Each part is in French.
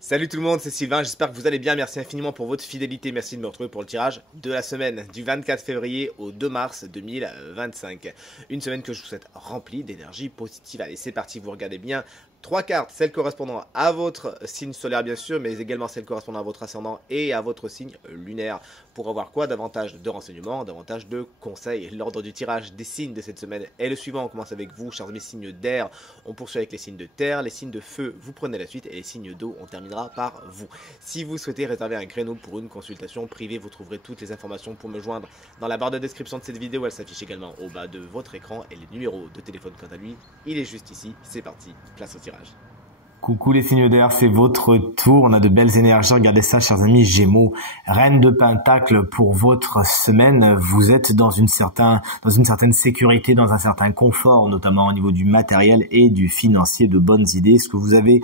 Salut tout le monde, c'est Sylvain, j'espère que vous allez bien, merci infiniment pour votre fidélité, merci de me retrouver pour le tirage de la semaine du 24 février au 2 mars 2025. Une semaine que je vous souhaite remplie d'énergie positive. Allez, c'est parti, vous regardez bien. 3 cartes, celles correspondant à votre signe solaire bien sûr, mais également celles correspondant à votre ascendant et à votre signe lunaire. Pour avoir quoi? Davantage de renseignements, davantage de conseils. L'ordre du tirage des signes de cette semaine est le suivant. On commence avec vous, chers amis signes d'air. On poursuit avec les signes de terre, les signes de feu, vous prenez la suite et les signes d'eau, on terminera par vous. Si vous souhaitez réserver un créneau pour une consultation privée, vous trouverez toutes les informations pour me joindre dans la barre de description de cette vidéo. Elle s'affiche également au bas de votre écran et les numéros de téléphone quant à lui, il est juste ici. C'est parti, place au tirage. Coucou les signes d'air, c'est votre tour, on a de belles énergies, regardez ça chers amis Gémeaux, Reine de Pentacle pour votre semaine, vous êtes dans une certaine sécurité, dans un certain confort, notamment au niveau du matériel et du financier, de bonnes idées, ce que vous avez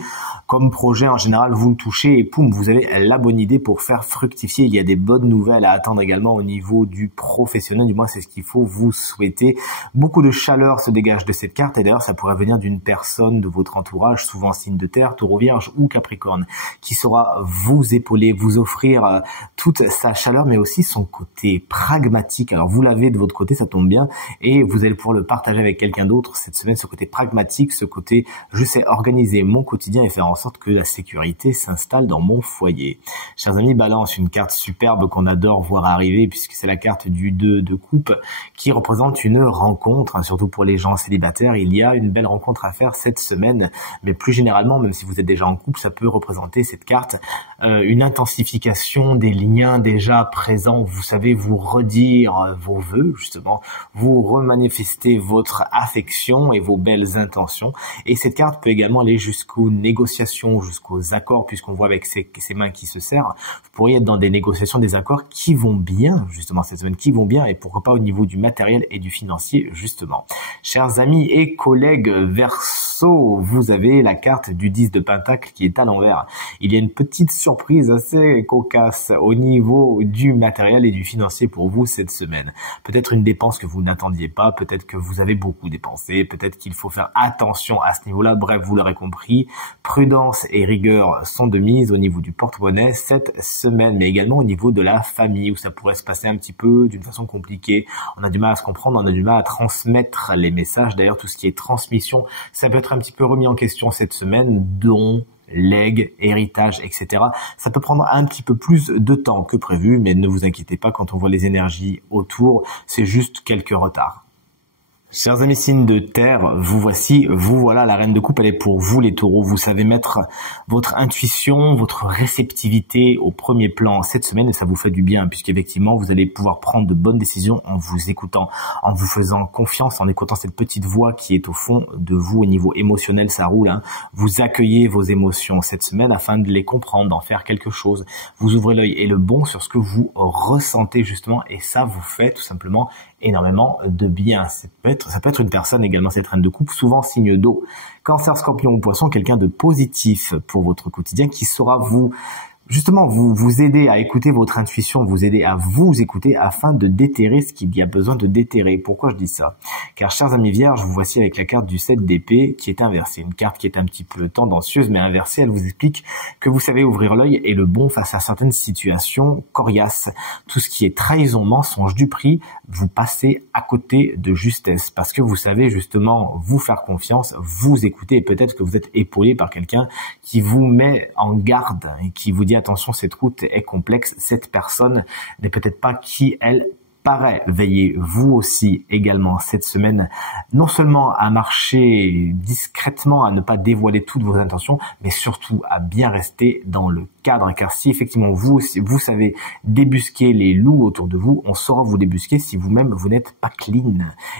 comme projet en général, vous le touchez et poum, vous avez la bonne idée pour faire fructifier, il y a des bonnes nouvelles à attendre également au niveau du professionnel, du moins c'est ce qu'il faut vous souhaiter, beaucoup de chaleur se dégage de cette carte et d'ailleurs ça pourrait venir d'une personne de votre entourage, souvent signe de terre, taureau vierge ou capricorne, qui saura vous épauler, vous offrir toute sa chaleur, mais aussi son côté pragmatique. Alors vous l'avez de votre côté, ça tombe bien, et vous allez pouvoir le partager avec quelqu'un d'autre cette semaine, ce côté pragmatique, ce côté je sais organiser mon quotidien et faire en sorte que la sécurité s'installe dans mon foyer. Chers amis, Balance, une carte superbe qu'on adore voir arriver, puisque c'est la carte du 2 de coupe, qui représente une rencontre, surtout pour les gens célibataires, il y a une belle rencontre à faire cette semaine, mais plus généralement, même si vous êtes déjà en couple, ça peut représenter cette carte une intensification des liens déjà présents. Vous savez vous redire vos vœux, justement, vous remanifester votre affection et vos belles intentions. Et cette carte peut également aller jusqu'aux négociations, jusqu'aux accords, puisqu'on voit avec ces mains qui se serrent. Vous pourriez être dans des négociations, des accords qui vont bien, justement, cette semaine, qui vont bien, et pourquoi pas au niveau du matériel et du financier, justement. Chers amis et collègues Verseau, vous avez la carte du 10 de Pentacle qui est à l'envers. Il y a une petite surprise assez cocasse au niveau du matériel et du financier pour vous cette semaine. Peut-être une dépense que vous n'attendiez pas, peut-être que vous avez beaucoup dépensé, peut-être qu'il faut faire attention à ce niveau-là. Bref, vous l'aurez compris, prudence et rigueur sont de mise au niveau du porte-monnaie cette semaine, mais également au niveau de la famille où ça pourrait se passer un petit peu d'une façon compliquée. On a du mal à se comprendre, on a du mal à transmettre les messages. D'ailleurs, tout ce qui est transmission, ça peut être un petit peu remis en question cette semaine. Dons, legs, héritage, etc. Ça peut prendre un petit peu plus de temps que prévu, mais ne vous inquiétez pas quand on voit les énergies autour, c'est juste quelques retards. Chers amis signes de terre, vous voici, vous voilà, la reine de coupe, elle est pour vous les taureaux. Vous savez mettre votre intuition, votre réceptivité au premier plan cette semaine et ça vous fait du bien puisqu'effectivement vous allez pouvoir prendre de bonnes décisions en vous écoutant, en vous faisant confiance, en écoutant cette petite voix qui est au fond de vous au niveau émotionnel, ça roule. Vous accueillez vos émotions cette semaine afin de les comprendre, d'en faire quelque chose. Vous ouvrez l'œil et le bon sur ce que vous ressentez justement et ça vous fait tout simplement énormément de bien. Ça peut être une personne également, cette reine de coupe, souvent signe d'eau. Cancer, scorpion ou poisson, quelqu'un de positif pour votre quotidien qui saura vous aider à écouter votre intuition, vous aider à vous écouter afin de déterrer ce qu'il y a besoin de déterrer. Pourquoi je dis ça? Car chers amis vierges, vous voici avec la carte du 7 d'épée qui est inversée. Une carte qui est un petit peu tendancieuse mais inversée, elle vous explique que vous savez ouvrir l'œil et le bon face à certaines situations coriaces. Tout ce qui est trahison, mensonge, duperie, vous passez à côté de justesse parce que vous savez justement vous faire confiance, vous écouter et peut-être que vous êtes épaulé par quelqu'un qui vous met en garde et qui vous dit attention, cette route est complexe, cette personne n'est peut-être pas qui elle paraît. Veillez vous aussi également cette semaine, non seulement à marcher discrètement, à ne pas dévoiler toutes vos intentions, mais surtout à bien rester dans le cadre, car si effectivement vous savez débusquer les loups autour de vous, on saura vous débusquer si vous-même vous n'êtes pas clean.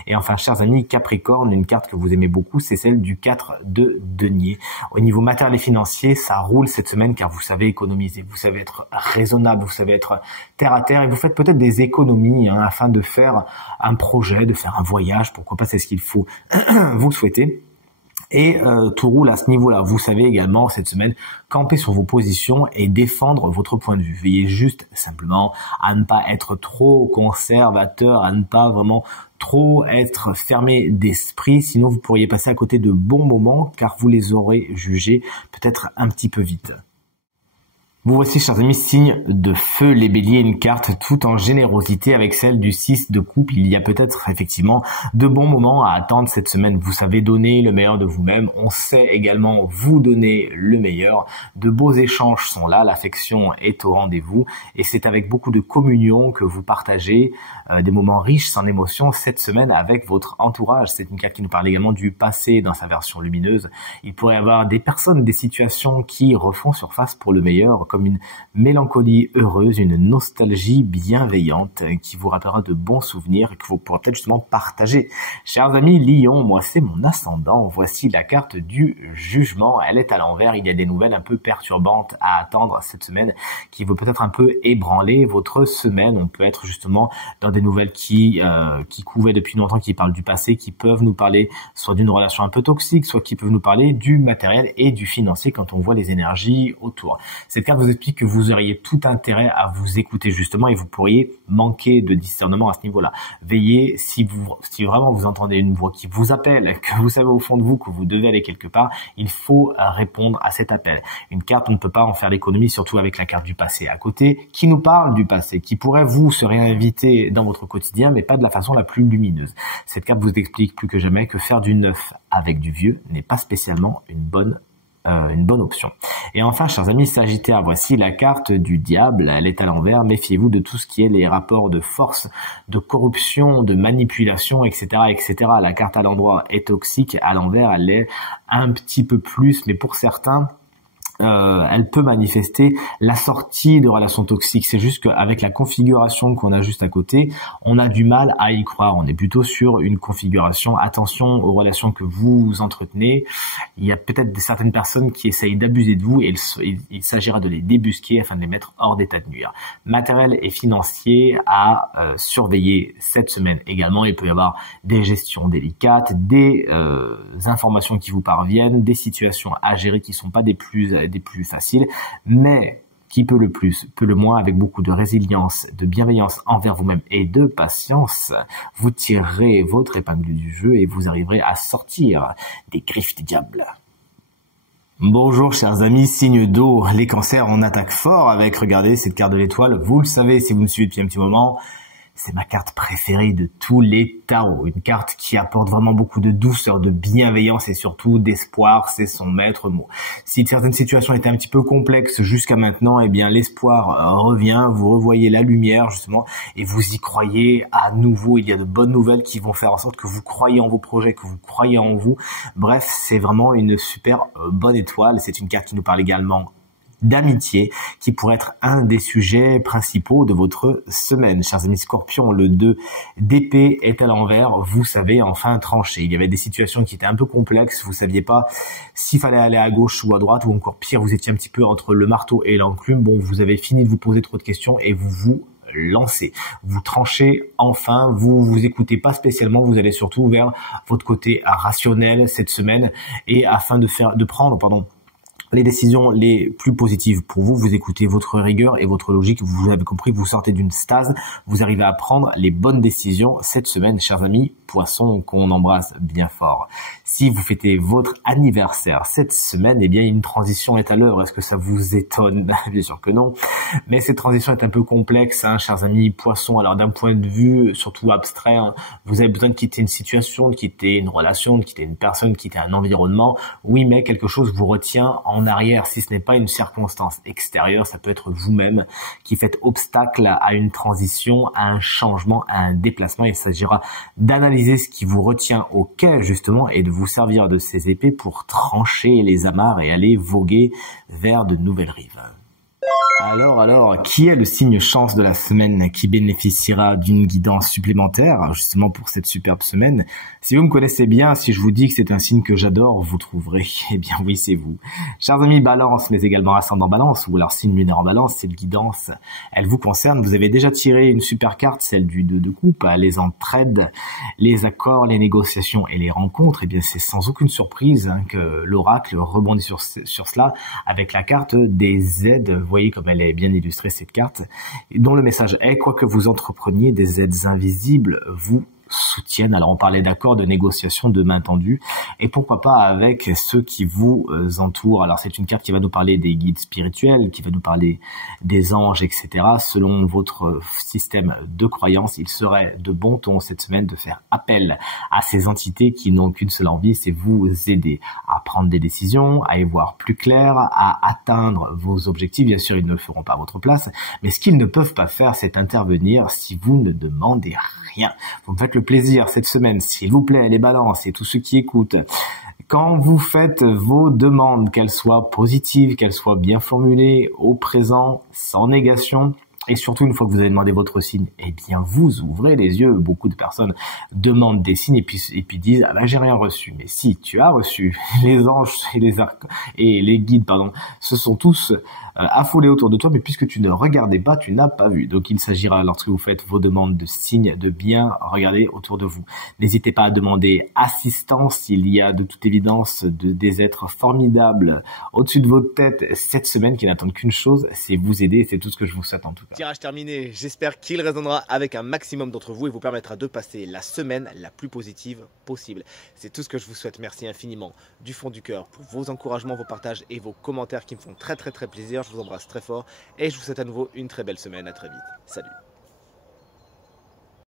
Et enfin, chers amis Capricorne, une carte que vous aimez beaucoup, c'est celle du 4 de denier. Au niveau matériel et financier, ça roule cette semaine car vous savez économiser, vous savez être raisonnable, vous savez être terre à terre et vous faites peut-être des économies afin de faire un projet, de faire un voyage, pourquoi pas, c'est ce qu'il faut vous le souhaitez. Et tout roule à ce niveau-là. Vous savez également cette semaine camper sur vos positions et défendre votre point de vue. Veillez juste simplement à ne pas être trop conservateur, à ne pas vraiment trop être fermé d'esprit, sinon vous pourriez passer à côté de bons moments car vous les aurez jugés peut-être un petit peu vite. Vous voici, chers amis, signe de feu, les béliers, une carte tout en générosité avec celle du 6 de coupe. Il y a peut-être effectivement de bons moments à attendre cette semaine. Vous savez donner le meilleur de vous-même. On sait également vous donner le meilleur. De beaux échanges sont là. L'affection est au rendez-vous. Et c'est avec beaucoup de communion que vous partagez des moments riches sans émotion cette semaine avec votre entourage. C'est une carte qui nous parle également du passé dans sa version lumineuse. Il pourrait y avoir des personnes, des situations qui refont surface pour le meilleur, comme une mélancolie heureuse, une nostalgie bienveillante qui vous rappellera de bons souvenirs et que vous pourrez peut-être justement partager. Chers amis Lion, moi c'est mon ascendant. Voici la carte du jugement. Elle est à l'envers. Il y a des nouvelles un peu perturbantes à attendre cette semaine qui vont peut-être un peu ébranler votre semaine. On peut être justement dans des nouvelles qui couvaient depuis longtemps, qui parlent du passé, qui peuvent nous parler soit d'une relation un peu toxique, soit qui peuvent nous parler du matériel et du financier quand on voit les énergies autour. Cette carte vous explique que vous auriez tout intérêt à vous écouter justement et vous pourriez manquer de discernement à ce niveau-là. Veillez, si vraiment vous entendez une voix qui vous appelle, que vous savez au fond de vous que vous devez aller quelque part, il faut répondre à cet appel. Une carte, on ne peut pas en faire l'économie, surtout avec la carte du passé à côté, qui nous parle du passé, qui pourrait vous se réinviter dans votre quotidien, mais pas de la façon la plus lumineuse. Cette carte vous explique plus que jamais que faire du neuf avec du vieux n'est pas spécialement une bonne option. Et enfin, chers amis Sagittaires, voici la carte du diable. Elle est à l'envers. Méfiez-vous de tout ce qui est les rapports de force, de corruption, de manipulation, etc., etc. La carte à l'endroit est toxique. À l'envers, elle est un petit peu plus, mais pour certains, elle peut manifester la sortie de relations toxiques. C'est juste qu'avec la configuration qu'on a juste à côté, on a du mal à y croire. On est plutôt sur une configuration. Attention aux relations que vous entretenez. Il y a peut-être certaines personnes qui essayent d'abuser de vous et il s'agira de les débusquer afin de les mettre hors d'état de nuire. Matériel et financier à surveiller cette semaine également. Il peut y avoir des gestions délicates, des informations qui vous parviennent, des situations à gérer qui sont pas des plus faciles, mais qui peut le plus, peut le moins, avec beaucoup de résilience, de bienveillance envers vous-même et de patience, vous tirerez votre épingle du jeu et vous arriverez à sortir des griffes du diable. Bonjour chers amis, signe d'eau, les cancers, on attaque fort avec, regardez, cette carte de l'étoile, vous le savez si vous me suivez depuis un petit moment, c'est ma carte préférée de tous les tarots. Une carte qui apporte vraiment beaucoup de douceur, de bienveillance et surtout d'espoir. C'est son maître mot. Si certaines situations étaient un petit peu complexes jusqu'à maintenant, eh bien l'espoir revient. Vous revoyez la lumière justement et vous y croyez à nouveau. Il y a de bonnes nouvelles qui vont faire en sorte que vous croyez en vos projets, que vous croyez en vous. Bref, c'est vraiment une super bonne étoile. C'est une carte qui nous parle également d'amitié, qui pourrait être un des sujets principaux de votre semaine. Chers amis Scorpions, le 2 d'épée est à l'envers, vous savez enfin trancher. Il y avait des situations qui étaient un peu complexes, vous saviez pas s'il fallait aller à gauche ou à droite, ou encore pire, vous étiez un petit peu entre le marteau et l'enclume. Bon, vous avez fini de vous poser trop de questions et vous lancez. Vous tranchez enfin, vous écoutez pas spécialement, vous allez surtout vers votre côté rationnel cette semaine et afin de prendre les décisions les plus positives pour vous. Vous écoutez votre rigueur et votre logique. Vous avez compris, vous sortez d'une stase. Vous arrivez à prendre les bonnes décisions cette semaine, chers amis Poissons, qu'on embrasse bien fort. Si vous fêtez votre anniversaire cette semaine, eh bien, une transition est à l'œuvre. Est-ce que ça vous étonne? Bien sûr que non. Mais cette transition est un peu complexe, hein, chers amis Poissons. Alors, d'un point de vue surtout abstrait, hein, vous avez besoin de quitter une situation, de quitter une relation, de quitter une personne, de quitter un environnement. Oui, mais quelque chose vous retient en arrière. Si ce n'est pas une circonstance extérieure, ça peut être vous-même qui faites obstacle à une transition, à un changement, à un déplacement. Il s'agira d'analyser ce qui vous retient au quai, justement, et de vous servir de ces épées pour trancher les amarres et aller voguer vers de nouvelles rives. Alors, qui est le signe chance de la semaine qui bénéficiera d'une guidance supplémentaire, justement pour cette superbe semaine? Si vous me connaissez bien, si je vous dis que c'est un signe que j'adore, vous trouverez, eh bien oui, c'est vous. Chers amis Balance, mais également ascendant Balance, ou alors signe lunaire en Balance, cette guidance, elle vous concerne. Vous avez déjà tiré une super carte, celle du 2 de coupe, les entraides, les accords, les négociations et les rencontres. Eh bien, c'est sans aucune surprise hein, que l'oracle rebondit sur cela avec la carte des aides. Vous voyez comme elle est bien illustrée cette carte, dont le message est, quoi que vous entrepreniez, des aides invisibles vous soutiennent. Alors on parlait d'accords, de négociations, de main tendue, et pourquoi pas avec ceux qui vous entourent. Alors c'est une carte qui va nous parler des guides spirituels, qui va nous parler des anges, etc. Selon votre système de croyance, il serait de bon ton cette semaine de faire appel à ces entités qui n'ont qu'une seule envie, c'est vous aider à prendre des décisions, à y voir plus clair, à atteindre vos objectifs. Bien sûr, ils ne le feront pas à votre place, mais ce qu'ils ne peuvent pas faire, c'est intervenir si vous ne demandez rien. Vous me faites le plaisir cette semaine, s'il vous plaît, les balances et tous ceux qui écoutent. Quand vous faites vos demandes, qu'elles soient positives, qu'elles soient bien formulées, au présent, sans négation, et surtout, une fois que vous avez demandé votre signe, eh bien, vous ouvrez les yeux. Beaucoup de personnes demandent des signes et puis disent, ah ben, j'ai rien reçu. Mais si, tu as reçu. Les anges et les guides, se sont tous affolés autour de toi, mais puisque tu ne regardais pas, tu n'as pas vu. Donc, il s'agira, lorsque vous faites vos demandes de signes, de bien regarder autour de vous. N'hésitez pas à demander assistance. Il y a de toute évidence des êtres formidables au-dessus de votre tête cette semaine qui n'attendent qu'une chose, c'est vous aider. C'est tout ce que je vous souhaite en tout cas. Tirage terminé, j'espère qu'il résonnera avec un maximum d'entre vous et vous permettra de passer la semaine la plus positive possible. C'est tout ce que je vous souhaite, merci infiniment du fond du cœur pour vos encouragements, vos partages et vos commentaires qui me font très plaisir. Je vous embrasse très fort et je vous souhaite à nouveau une très belle semaine, à très vite, salut.